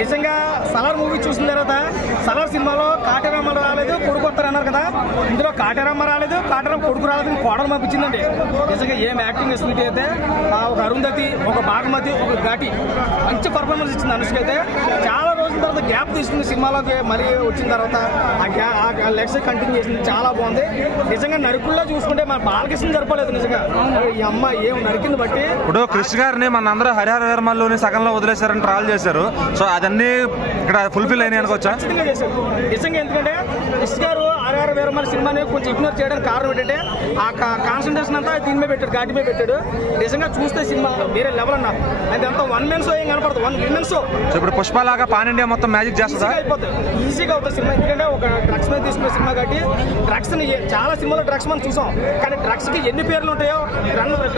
నిజంగా సలార్ మూవీ చూసిన తర్వాత సలార్ సినిమాలో కాటేరమ్మ రాలేదు, కొడుకు వస్తారన్నారు కదా, ఇందులో కాటేరమ్మ రాలేదు, కాటేరమ్మ కొడుకు రాలేదు, కోడలు పంపించిందండి. నిజంగా ఏం యాక్టింగ్ స్వీట్ అయితే, ఒక అరుంధతి, ఒక భాగమతి, ఒక ఘాటి మంచి పర్ఫార్మెన్స్ ఇచ్చింది అనుష్క అయితే. చాలా రోజుల తర్వాత గ్యాప్ తీసుకుంది సినిమాలోకి, మళ్ళీ వచ్చిన తర్వాత ఆ లెగ్స్ కంటిన్యూ చేసింది, చాలా బాగుంది. నిజంగా నరుకుల్లో చూసుకుంటే మన బాలకృష్ణ జరపలేదు. నిజంగా ఈ అమ్మ ఏం నరికింది బట్టి. ఇప్పుడు కృష్ణ గారిని మన అందరూ హరిహర వీరమల్లుని సగంలో వదిలేశారని ట్రాల్ చేశారు. సో అదన్నీ ఇక్కడ ఫుల్ఫిల్ అయినాయి అనుకోవచ్చా? ఖచ్చితంగా చేశారు నిజంగా. ఎందుకంటే కృష్ణ గారు హరిహర వీరమల్లు సినిమాని కొంచెం ఇగ్నోర్ చేయడానికి కారణం ఏంటంటే ఆ కాన్సన్ట్రేషన్ అంతా దీని మీద పెట్టాడు, ఘాటి మీద పెట్టాడు. నిజంగా చూస్తే సినిమా వేరే లెవెల్ అన్న. అది అంతా వన్ మెన్ షో ఏం కనపడదు, వన్ విమెన్ షో. ఇప్పుడు పుష్పలాగా పాన్ ఇండియా మొత్తం మ్యాజిక్ చేస్తుందా? అయిపోతుంది, ఈజీగా అవుతుంది సినిమా. ఎందుకంటే ఒక డ్రగ్స్ మీద తీసుకునే సినిమా కాబట్టి డ్రగ్స్ ని చాలా సినిమాలో డ్రగ్స్ మనం చూసాం, కానీ డ్రగ్స్ కి ఎన్ని పేర్లు ఉంటాయో,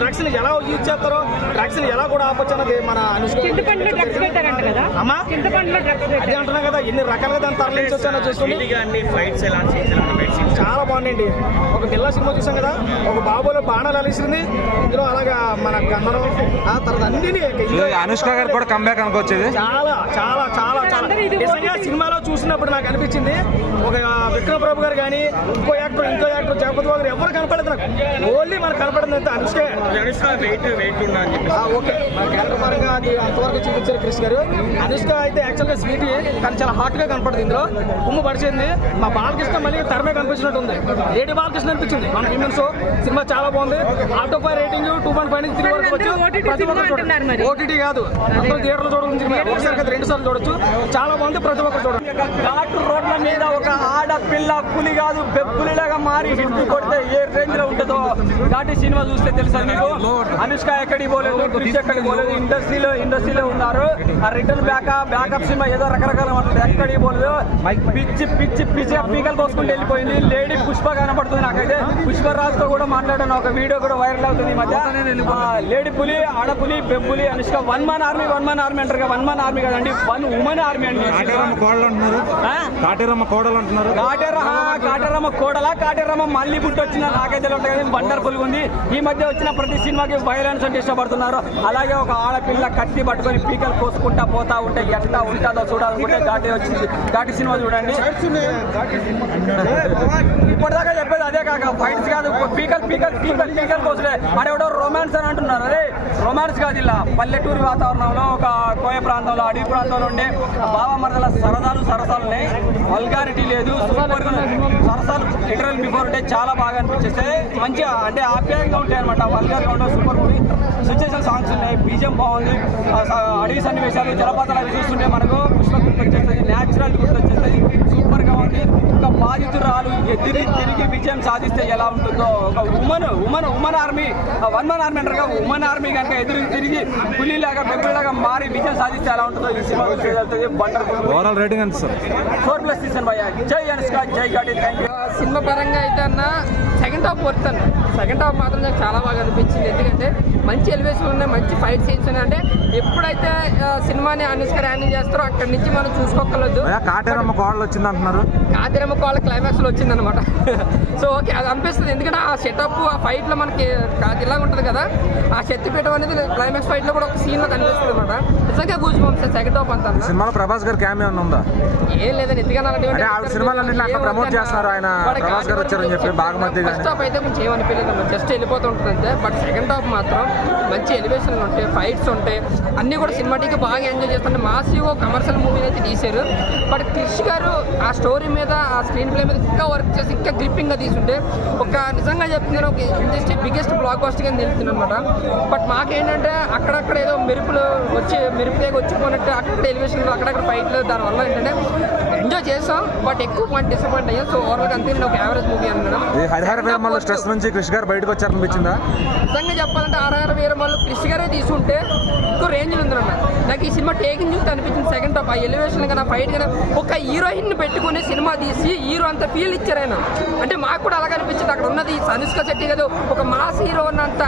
డ్రగ్స్ ని ఎలా యూజ్ చేస్తారో, డ్రగ్స్ ని ఎలా కూడా ఆపొచ్చు అన్నది మన అమ్మా అదే అంటున్నా కదా, ఎన్ని రకాలుగా దాన్ని తరలించొచ్చానో చూసుకుని చాలా బాగుందండి. ఒక గిల్లా సినిమా చూసాం కదా, ఒక బాబులో బాణాలు అలిసింది, ఇందులో అలాగా మన గన్నరం ఆ తర్వాత అన్ని అనుష్క గారు కూడా కంబ్యాక్ అనుకోవచ్చేది. చాలా చాలా చాలా చాలా నిజంగా సినిమాలో చూసినప్పుడు నాకు అనిపించింది, ఒక విక్రమ్ ప్రభు గారు కానీ ఇంకో యాక్టర్ జగపతి గారు ఎవరు కనపడలేదు నాకు, ఓన్లీ మనకు కనపడింది అంతే అనుష్క. ఓకే, మన క్యారెక్టర్ పరంగా అది అంతవరకు చూపించారు కృష్ణ గారు. అనుష్క అయితే యాక్చువల్గా స్వీట్ కానీ చాలా హాట్ గా కనపడుతుంది. ఇందులో ఉమ్ము పడిచింది. మా బాలకృష్ణ మళ్ళీ తరమే కనిపించినట్టు ఉంది, లేడీ బాలకృష్ణ అనిపించింది మన హ్యూమన్ షో. సినిమా చాలా బాగుంది. ఆటో పై రేటింగ్ 2.5 నుంచి 3 వరకు వచ్చు. ప్రతి ఒక్కరు చూడండి, ఓటీటీ కాదు, అందరూ థియేటర్లో చూడవచ్చు. ఒకసారి కదా 2 సార్లు చూడొచ్చు, చాలా బాగుంది. ప్రతి ఒక్కరు చూడండి. ఘాటు రోడ్ల మీద ఒక ఆడపిల్ల పులి కాదు బెప్పులిలాగా మారి హిట్ కొడితే ఏ రేంజ్ లో ఉంటుందో ఘాటి సినిమా చూస్తే తెలుసా మీకు. అనుష్క ఎక్కడికి పోలేదు, కృషి ఎక్కడికి పోలేదు, ఇండస్ట్రీలో ఉన్నారు. ఆ రిటర్న్ బ్యాకప్ సినిమా ఏదో రకరకాల ఎక్కడికి పోలేదు. పిచ్చి పీకలు పోసుకుంటూ వెళ్ళిపోయింది. లేడీ పుష్ప కనపడుతుంది నాకైతే. పుష్పరాజుతో కూడా మాట్లాడిన ఒక వీడియో కూడా వైరల్ అవుతుంది ఈ మధ్య. లేడీ పులి, ఆడపులి, బెబ్బులి, అనుష్క వన్ మ్యాన్ ఆర్మీ అంటారు. వన్ మ్యాన్ ఆర్మీ కదండి, వన్ ఉమెన్ ఆర్మీ అండి. కాటేరమ్మ కోడలు అంటున్నారు. కాటేరమ్మ కోడలా, కాటేరమ్మ మళ్ళీ పుట్టొచ్చిన నాకైతే ఉంటుంది. వండర్ఫుల్ ఉంది. ఈ మధ్య వచ్చిన ప్రతి సినిమాకి వైలెన్స్ అంటే ఇష్టపడుతున్నారు. అలాగే ఒక ఆడపిల్ల కత్తి పట్టుకొని పీకలు కోసుకుంటా పోతా ఉంటే ఎట్లా ఉంటుందో చూడాలనుకుంటే ఘాటి వచ్చింది. ఘాటి సినిమా చూడండి. ఇప్పటిదాకా చెప్పేది అదే కాక ఫైట్స్ కాదు, పీకల్ కోసలే. ఆడెవడో రొమాన్స్ అని అంటున్నారు. అరే రొమాన్స్ కాదు, ఇలా పల్లెటూరు వాతావరణంలో ఒక కోయ ప్రాంతంలో, అడవి ప్రాంతంలో ఉండే బావ మరదల సరసాలునే, వల్గారిటీ లేదు, సరసాలు లిటరల్ బిఫోర్ డే చాలా బాగా అనిపించేస్తాయి. మంచిగా అంటే ఆప్యాయంగా ఉంటాయి అనమాట. వల్గారిగా ఉండవు. Super movie. సిచ్యుయేషన్ సాంగ్స్ ఉన్నాయి, బీజం బాగుంది. అడవి సన్నివేశాలు, జలపాతాలు అవి చూస్తుంటే మనకు పుష్ప గుర్తొచ్చేస్తుంది, న్యాచురల్ గుర్తొచ్చేస్తుంది. సూపర్గా ఉంది. ఒక బాధితురాలు తిరిగి విజయం సాధిస్తే ఎలా ఉంటుందో, ఒక women army, one man army అంటారు. ఉమెన్ ఆర్మీ కనుక తిరిగి పులిలాగా బెబ్బులాగా మారి విజయం సాధిస్తే ఎలా ఉంటుందో ఈ సినిమా వండర్ఫుల్. ఓవరాల్ రేటింగ్ ఎంత సార్? 4+ తీసాను భయ్యా. జై అనుష్క, జై ఘాటి. Thank you. సినిమా పరంగా అయితే అన్న సెకండ్ హాఫ్ వర్తాను. సెకండ్ హాఫ్ మాత్రం నాకు చాలా బాగా అనిపించింది. ఎందుకంటే మంచి ఎలివేషన్ ఉన్నాయి, మంచి ఫైట్ సీన్స్ ఉన్నాయి. అంటే ఎప్పుడైతే సినిమాని అనుష్క హ్యాండిల్ చేస్తారో అక్కడి నుంచి మనం చూసుకోగలదు. కాటేరమ్మ కోడలు వచ్చింది అంటున్నారు. కాటేరమ్మ కోడల క్లైమాక్స్ లో వచ్చింది అనమాట. సో ఓకే, అది అనిపిస్తుంది. ఎందుకంటే ఆ సెటప్, ఆ ఫైట్ లో మనకి ఇలాగ ఉంటుంది కదా, ఆ శక్తిపీఠం అనేది క్లైమాక్స్ ఫైట్ లో కూడా ఒక సీన్ లో కనిపిస్తుంది అనమాట. నిజంగా గూజ్ బంప్స్ సెకండ్ హాఫ్ అంతా. సినిమాలో ప్రభాస్ గారు క్యామియో ఉందా? ఏం లేదని ఎందుకన్నా సినిమాలన్నీ ప్రమోట్ చేస్తారు. ఆయన ప్రభాస్ గారు వచ్చారని చెప్పి బాగుమతి. ఫస్ట్ హాఫ్ అయితే కొంచెం ఏమనిపించలేదు, జస్ట్ వెళ్ళిపోతూ ఉంటుంది అంతే. బట్ సెకండ్ హాఫ్ మాత్రం మంచి ఎలివేషన్లు ఉంటాయి, ఫైట్స్ ఉంటాయి, అన్నీ కూడా సినిమాటిక్ బాగా ఎంజాయ్ చేస్తుంటే. మాసివ్ కమర్షియల్ మూవీ అయితే తీశారు. బట్ క్రిష్ గారు ఆ స్టోరీ మీద, ఆ స్క్రీన్ ప్లే మీద ఇంకా వర్క్ చేసి ఇంకా గ్రిప్పింగ్ గా తీసుంటే ఒక నిజంగా చెప్తున్నాను, ఒక ఇండస్ట్రీ బిగ్గెస్ట్ బ్లాక్ బస్టర్ గా నిలుస్తుంది అనమాట. బట్ మాకేంటంటే అక్కడక్కడ ఏదో మెరుపులు వచ్చిపోయినట్టు అక్కడ ఎలివేషన్లు, అక్కడక్కడ ఫైట్లు, దానివల్ల ఏంటంటే ఎంజాయ్ చేస్తాం బట్ ఎక్కువ పాయింట్ డిసప్పాయింట్ అయ్యాం. సో ఓవరాల్ అంతే ఒక యావరేజ్ మూవీ అన్నాడు. హరిహర వీరమల్లు స్ట్రెస్ నుంచి క్రిష్ గారు బయటకు వచ్చారనిపించిందా? నిజంగా చెప్పాలంటే హరిహర వీరమల్లు క్రిష్ గారే తీసుకుంటే ఇంకో రేంజ్లు ఉందన్న. నాకు ఈ సినిమా టేకింగ్ చూస్తే అనిపించింది సెకండ్ హాఫ్. ఆ ఎలివేషన్ కానీ, ఫైట్ కానీ, ఒక హీరోయిన్ ని పెట్టుకుని సినిమా తీసి హీరో అంత ఫీల్ ఇచ్చారు ఆయన. అంటే మాకు కూడా అలాగే అనిపించింది. అక్కడ ఉన్నది అనుష్క శెట్టి కదా, ఒక మాస్ హీరో ఉన్నంత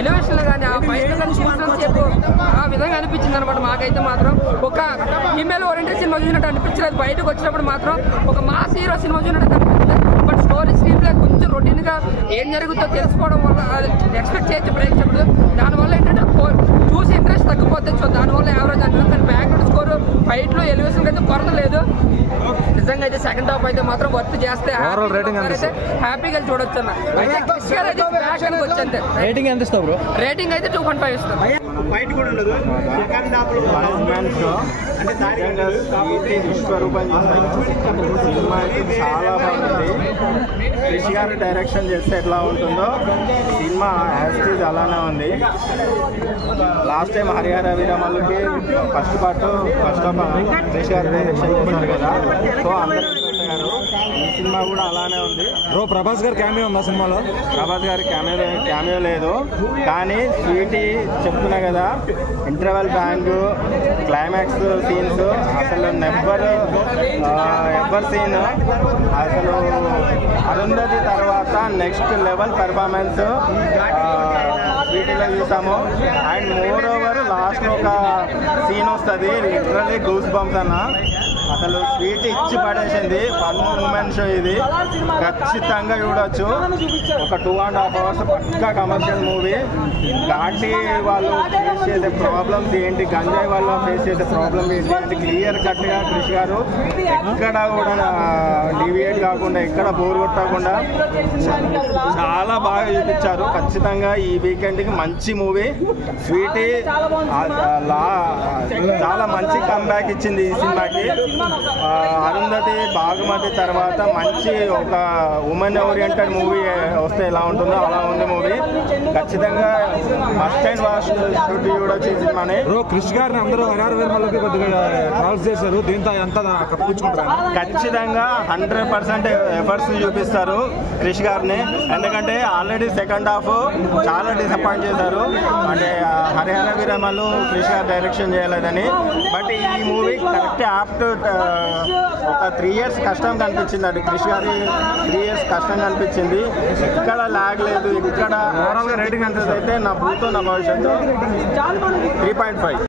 ఎలివేషన్ కానీ, ఆ ఫైట్ కానీ చూసినంతసేపు ఆ విధంగా అనిపించింది అనమాట. మాకైతే మాత్రం ఒక ఫీమేల్ ఓరియంటెడ్ సినిమా చూసినట్టు అనిపించలేదు. బయటకు వచ్చినప్పుడు మాత్రం ఒక మాస్ హీరో సినిమా చూసినట్టు అనిపించింది. బట్ స్టోరీ స్క్రీన్ ప్లే కొంచెం రొటీన్ గా ఏం జరుగుతుందో తెలుసుకోవడం వల్ల ఎక్స్పెక్ట్ చేయొచ్చు ప్రేక్షకుడు. దానివల్ల ఏంటంటే చూసి ఇంట్రెస్ట్ తగ్గిపోతే, సో దానివల్ల యావరేజ్ అంటే బ్యాక్గ్రౌండ్ అయితే సెకండ్ హాఫ్ అయితే మాత్రం వర్త్ చేస్తే హ్యాపీగా చూడొచ్చు అన్న. అయితే క్రిష్ గారు అయితే బ్యాక్ అని వచ్చేంతే. రేటింగ్ ఎంత ఇస్తావు బ్రో? రేటింగ్ అయితే 2.5 ఇస్తాం. ఫైట్ కూడా ఉండదు. సెకండ్ హాఫ్ లో విశ్వరూపం సినిమా అయితే చాలా బాగుంది. క్రిష్ గారు డైరెక్షన్ చేస్తే ఎట్లా ఉంటుందో సినిమా యాజ్ అలానే ఉంది. లాస్ట్ టైం హరిహర వీరమల్లుకి ఫస్ట్ పార్ట్ క్రిష్ గారు డైరెక్షన్ చేశారు కదా, సో అందరూ ఈ సినిమా కూడా అలానే ఉంది. బ్రో ప్రభాస్ గారు క్యామియో ఉందా సినిమాలో? ప్రభాస్ గారి క్యామియో లేదు, కానీ స్వీటీ చెప్తున్నా కదా, ఇంటర్వెల్ బ్యాంగ్ క్లైమాక్స్ సీన్స్ అసలు ఎవర్ సీన్. అసలు అరుంధతి తర్వాత నెక్స్ట్ లెవెల్ పెర్ఫార్మెన్స్ స్వీటీలో చూసాము. అండ్ మోర్ ఓవర్ లాస్ట్లో ఒక సీన్ వస్తుంది, లిటరల్లీ గూస్ బంప్స్ అన్న. అసలు స్వీట్ ఇచ్చి పడేసింది. 1 మూమెంట్ షో ఇది, ఖచ్చితంగా చూడొచ్చు. ఒక 2.5 hours పక్కా కమర్షియల్ మూవీ. ఘాటి వాళ్ళు ఫేస్ చేసే ప్రాబ్లమ్స్ ఏంటి, గంజాయి వాళ్ళు ఫేస్ చేసే ప్రాబ్లమ్ ఏంటి అంటే క్లియర్ కట్గా క్రిష్ గారు ఎక్కడ కూడా డివియేట్ కాకుండా, ఎక్కడ బోర్ కొట్టకుండా చాలా బాగా చూపించారు. ఖచ్చితంగా ఈ వీకెండ్కి మంచి మూవీ. స్వీటీ చాలా మంచి కంబ్యాక్ ఇచ్చింది ఈ సినిమాకి. అరుంధతి బాగుమతి తర్వాత మంచి ఒక ఉమెన్ ఓరియంటెడ్ మూవీ వస్తే ఎలా ఉంటుందో అలా ఉంది మూవీ. ఖచ్చితంగా మస్ట్ అండ్ వాచ్ షుడ్ చూడొచ్చు ఈ సినిమాని. బ్రో క్రిష్ గారిని అందరూ హరిహర వీరమల్లుకి కొద్దిగా ట్రాల్స్ చేశారు, దీంతో ఎంత కప్పించుకుంటారు? ఖచ్చితంగా 100% ఎఫర్ట్స్ చూపిస్తారు క్రిష్ గారిని. ఎందుకంటే ఆల్రెడీ సెకండ్ హాఫ్ చాలా డిసప్పాయింట్ చేశారు, అంటే హరిహర వీరమల్లు క్రిష్ గారు డైరెక్షన్ చేయలేదని. బట్ ఈ మూవీ కరెక్ట్ యాప్ట్ ఒక 3 years కష్టం కనిపించింది. అది క్రిష్ గారి 3 years కష్టం కనిపించింది. ఎక్కడ లాగ్ లేదు, ఇక్కడ రేటింగ్ ఎంత అయితే నా భూతో నా భవిష్యత్తు 3.5.